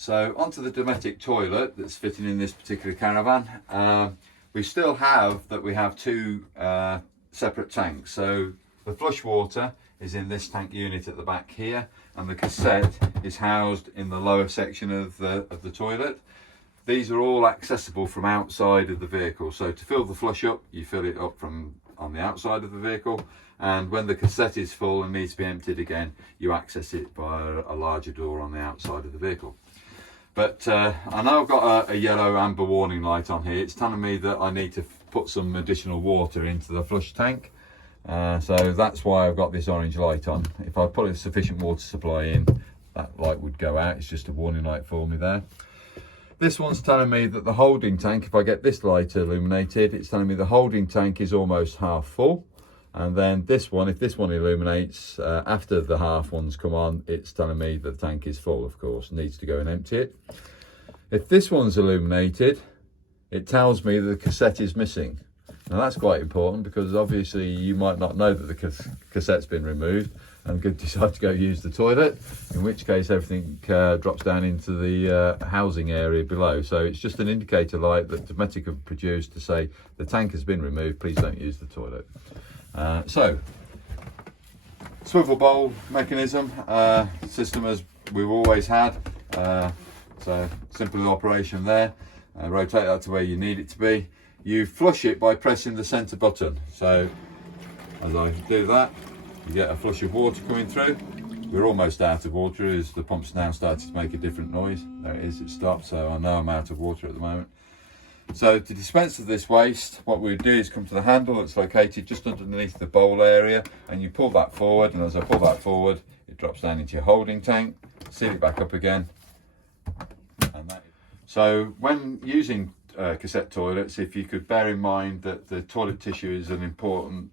So onto the Dometic toilet that's fitting in this particular caravan. We still have two separate tanks. So the flush water is in this tank unit at the back here, and the cassette is housed in the lower section of the toilet. These are all accessible from outside of the vehicle. So to fill the flush up, you fill it up from on the outside of the vehicle, and when the cassette is full and needs to be emptied again, you access it via a larger door on the outside of the vehicle. But I know I've got a yellow amber warning light on here. It's telling me that I need to put some additional water into the flush tank. So that's why I've got this orange light on. If I put a sufficient water supply in, that light would go out. It's just a warning light for me there. This one's telling me that the holding tank, if I get this light illuminated, it's telling me the holding tank is almost half full. And then this one, if this one illuminates after the half ones come on, it's telling me that the tank is full, of course, needs to go and empty it. If this one's illuminated, it tells me that the cassette is missing. Now that's quite important, because obviously you might not know that the cassette's been removed and could decide to go use the toilet, in which case everything drops down into the housing area below. So it's just an indicator light that Dometic have produced to say the tank has been removed, please don't use the toilet. So swivel bowl mechanism system as we've always had. So simple operation there. Rotate that to where you need it to be. You flush it by pressing the center button. So as I do that, you get a flush of water coming through. We're almost out of water as the pump's now started to make a different noise. There it is, it stopped, so I know I'm out of water at the moment. So to dispense of this waste, what we do is come to the handle that's located just underneath the bowl area, and you pull that forward, and as I pull that forward, it drops down into your holding tank, seal it back up again. So when using cassette toilets, if you could bear in mind that the toilet tissue is an important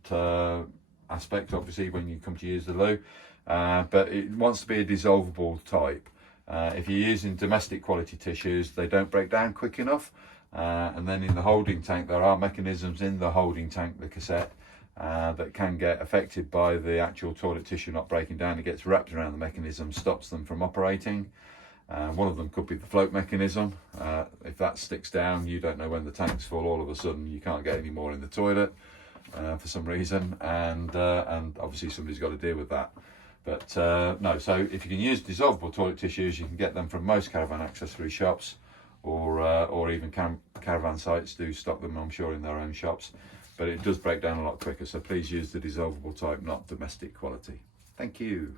aspect, obviously, when you come to use the loo, but it wants to be a dissolvable type. If you're using domestic quality tissues, they don't break down quick enough. And then in the holding tank, there are mechanisms in the holding tank, the cassette, that can get affected by the actual toilet tissue not breaking down. It gets wrapped around the mechanism, stops them from operating. One of them could be the float mechanism. If that sticks down, you don't know when the tank's full. All of a sudden, you can't get any more in the toilet for some reason, and obviously somebody's got to deal with that. But no, so if you can use dissolvable toilet tissues, you can get them from most caravan accessory shops, or even caravan sites do stock them, I'm sure, in their own shops. But it does break down a lot quicker, so please use the dissolvable type, not domestic quality. Thank you.